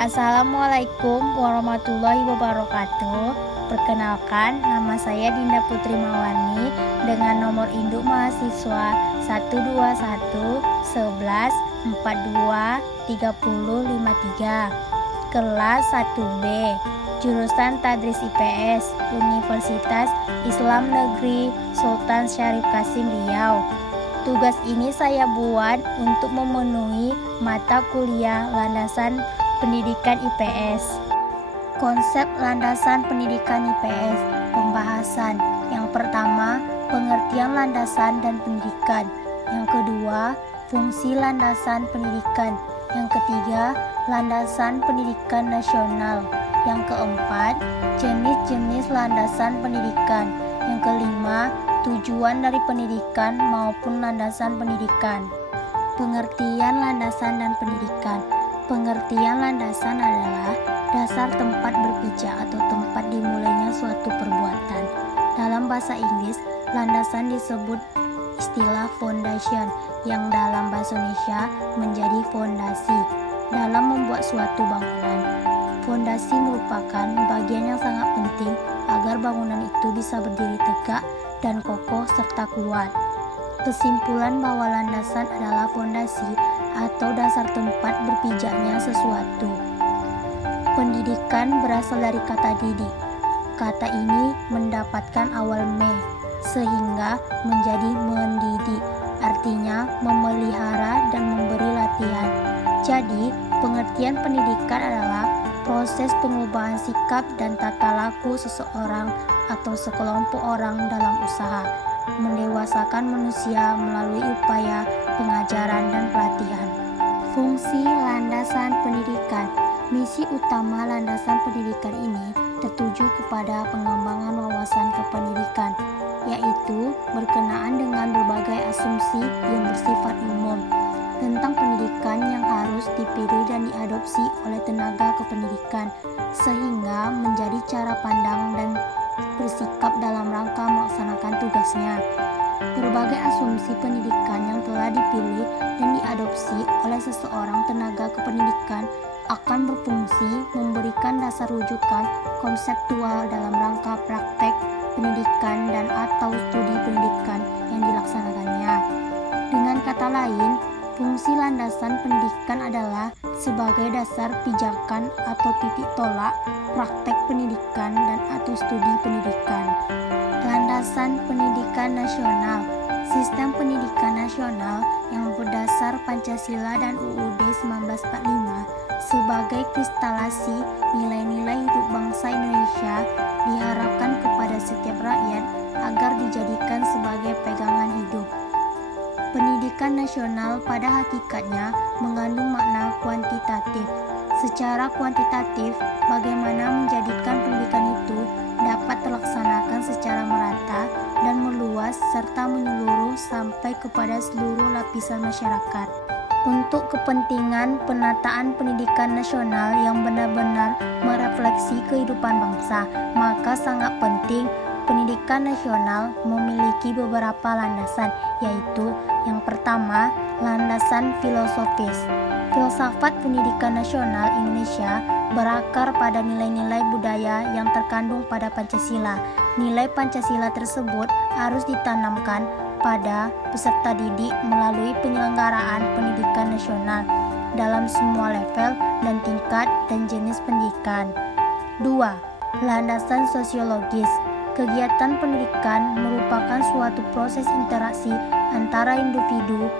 Assalamualaikum warahmatullahi wabarakatuh. Perkenalkan, nama saya Dinda Putri Mawarni dengan nomor induk mahasiswa 121 11 42 3053, kelas 1B, jurusan Tadris IPS, Universitas Islam Negeri Sultan Syarif Kasim Riau. Tugas ini saya buat untuk memenuhi mata kuliah landasan pendidikan IPS. Konsep landasan pendidikan IPS. Pembahasan. Yang pertama, pengertian landasan dan pendidikan. Yang kedua, fungsi landasan pendidikan. Yang ketiga, landasan pendidikan nasional. Yang keempat, jenis-jenis landasan pendidikan. Yang kelima, tujuan dari pendidikan maupun landasan pendidikan. Pengertian landasan dan pendidikan. Pengertian landasan adalah dasar tempat berpijak atau tempat dimulainya suatu perbuatan. Dalam bahasa Inggris, landasan disebut istilah foundation, yang dalam bahasa Indonesia menjadi fondasi. Dalam membuat suatu bangunan, fondasi merupakan bagian yang sangat penting agar bangunan itu bisa berdiri tegak dan kokoh serta kuat. Kesimpulan bahwa landasan adalah fondasi atau dasar tempat berpijaknya sesuatu. Pendidikan berasal dari kata didik. Kata ini mendapatkan awal me, sehingga menjadi mendidik, artinya memelihara dan memberi latihan. Jadi, pengertian pendidikan adalah proses pengubahan sikap dan tata laku seseorang atau sekelompok orang dalam usaha mendewasakan manusia melalui upaya pengajaran dan pelatihan. Fungsi landasan pendidikan. Misi utama landasan pendidikan ini tertuju kepada pengembangan wawasan kependidikan, yaitu berkenaan dengan berbagai asumsi yang bersifat umum tentang pendidikan yang harus dipilih dan diadopsi oleh tenaga kependidikan, sehingga menjadi cara pandang dan bersikap dalam rangka melaksanakan tugasnya. Berbagai asumsi pendidikan yang telah dipilih dan diadopsi oleh seseorang tenaga kependidikan akan berfungsi memberikan dasar rujukan konseptual dalam rangka praktek pendidikan dan atau studi pendidikan yang dilaksanakannya. Dengan kata lain, fungsi landasan pendidikan adalah sebagai dasar pijakan atau titik tolak praktek pendidikan dan atau studi pendidikan. Landasan pendidikan nasional. Sistem pendidikan nasional yang berdasar Pancasila dan UUD 1945 sebagai kristalasi nilai-nilai hidup bangsa Indonesia diharapkan kepada setiap rakyat agar dijadikan sebagai pegangan hidup. Pendidikan nasional pada hakikatnya mengandung makna kuantitatif. Secara kuantitatif, bagaimana menjadikan pendidikan itu dapat terlaksanakan secara merata dan meluas serta menyeluruh sampai kepada seluruh lapisan masyarakat. Untuk kepentingan penataan pendidikan nasional yang benar-benar merefleksi kehidupan bangsa, maka sangat penting pendidikan nasional memiliki beberapa landasan, yaitu yang pertama, landasan filosofis. Filsafat pendidikan nasional Indonesia berakar pada nilai-nilai budaya yang terkandung pada Pancasila. Nilai Pancasila tersebut harus ditanamkan pada peserta didik melalui penyelenggaraan pendidikan nasional dalam semua level dan tingkat dan jenis pendidikan. 2. Landasan sosiologis. Kegiatan pendidikan merupakan suatu proses interaksi antara individu,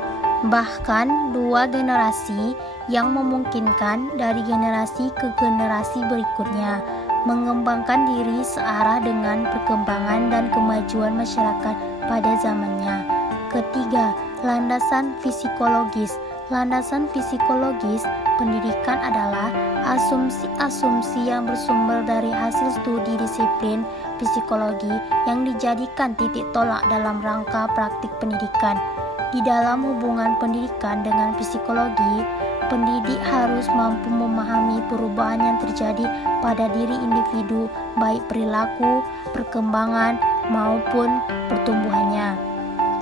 bahkan dua generasi, yang memungkinkan dari generasi ke generasi berikutnya mengembangkan diri searah dengan perkembangan dan kemajuan masyarakat pada zamannya. Ketiga, landasan psikologis. Landasan psikologis pendidikan adalah asumsi-asumsi yang bersumber dari hasil studi disiplin psikologi yang dijadikan titik tolak dalam rangka praktik pendidikan. Di dalam hubungan pendidikan dengan psikologi, pendidik harus mampu memahami perubahan yang terjadi pada diri individu, baik perilaku, perkembangan, maupun pertumbuhannya.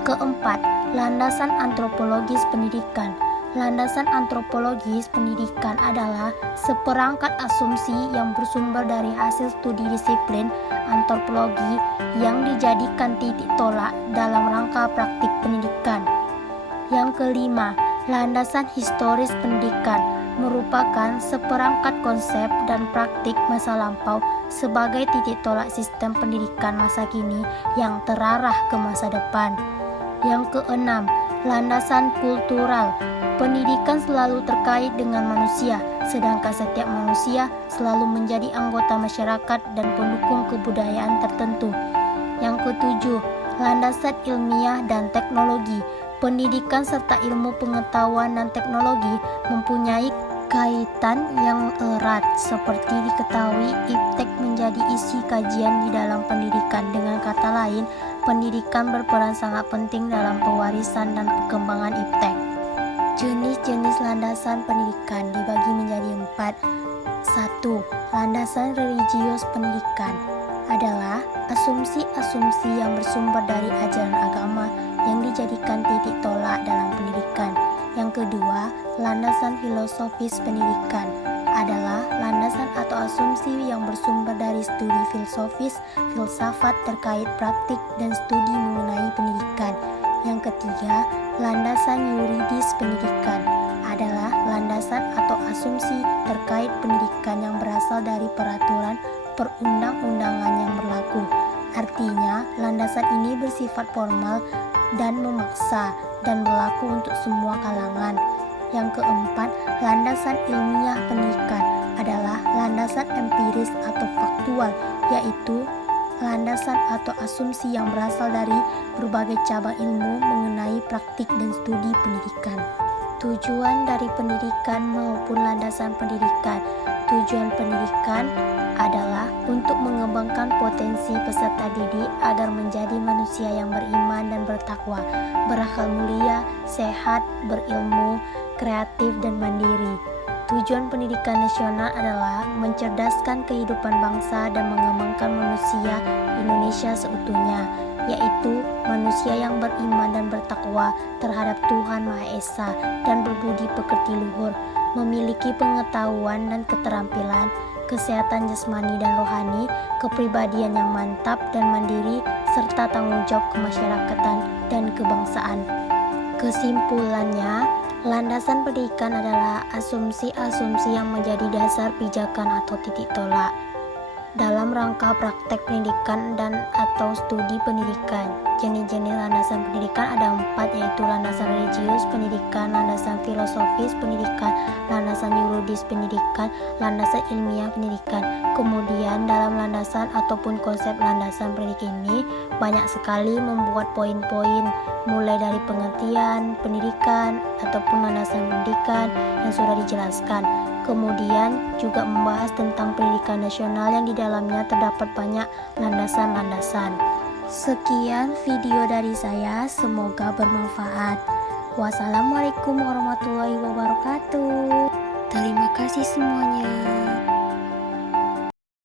Keempat, landasan antropologis pendidikan. Landasan antropologis pendidikan adalah seperangkat asumsi yang bersumber dari hasil studi disiplin antropologi yang dijadikan titik tolak dalam rangka praktik pendidikan. Yang kelima, landasan historis pendidikan merupakan seperangkat konsep dan praktik masa lampau sebagai titik tolak sistem pendidikan masa kini yang terarah ke masa depan. Yang keenam, landasan kultural. Pendidikan selalu terkait dengan manusia, sedangkan setiap manusia selalu menjadi anggota masyarakat dan pendukung kebudayaan tertentu. Yang ketujuh, landasan ilmiah dan teknologi. Pendidikan serta ilmu pengetahuan dan teknologi mempunyai kaitan yang erat. Seperti diketahui, iptek menjadi isi kajian di dalam pendidikan. Dengan kata lain, pendidikan berperan sangat penting dalam pewarisan dan perkembangan iptek. Jenis-jenis landasan pendidikan dibagi menjadi 4. 1. Landasan religius pendidikan adalah asumsi-asumsi yang bersumber dari ajaran agama yang dijadikan titik tolak dalam pendidikan. Yang kedua, landasan filosofis pendidikan adalah landasan atau asumsi yang bersumber dari studi filosofis, filsafat terkait praktik dan studi mengenai pendidikan. Yang ketiga, landasan yuridis pendidikan adalah landasan atau asumsi terkait pendidikan yang berasal dari peraturan perundang-undangan yang berlaku. Artinya, landasan ini bersifat formal dan memaksa dan berlaku untuk semua kalangan. Yang keempat, landasan ilmiah pendidikan adalah landasan empiris atau faktual, yaitu landasan atau asumsi yang berasal dari berbagai cabang ilmu mengenai praktik dan studi pendidikan. Tujuan dari pendidikan maupun landasan pendidikan. Tujuan pendidikan adalah untuk mengembangkan potensi peserta didik agar menjadi manusia yang beriman dan bertakwa, berakal mulia, sehat, berilmu, kreatif, dan mandiri. Tujuan pendidikan nasional adalah mencerdaskan kehidupan bangsa dan mengembangkan manusia Indonesia seutuhnya, yaitu manusia yang beriman dan bertakwa terhadap Tuhan Maha Esa dan berbudi pekerti luhur, memiliki pengetahuan dan keterampilan, kesehatan jasmani dan rohani, kepribadian yang mantap dan mandiri, serta tanggung jawab kemasyarakatan dan kebangsaan. Kesimpulannya, landasan pendidikan adalah asumsi-asumsi yang menjadi dasar pijakan atau titik tolak dalam rangka praktek pendidikan dan atau studi pendidikan. Jenis-jenis landasan pendidikan ada 4, yaitu landasan religius pendidikan, landasan filosofis pendidikan, landasan yuridis pendidikan, landasan ilmiah pendidikan. Kemudian dalam landasan ataupun konsep landasan pendidikan ini banyak sekali membuat poin-poin, mulai dari pengertian pendidikan ataupun landasan pendidikan yang sudah dijelaskan. Kemudian juga membahas tentang pendidikan nasional yang di dalamnya terdapat banyak landasan-landasan. Sekian video dari saya, semoga bermanfaat. Wassalamualaikum warahmatullahi wabarakatuh. Terima kasih semuanya.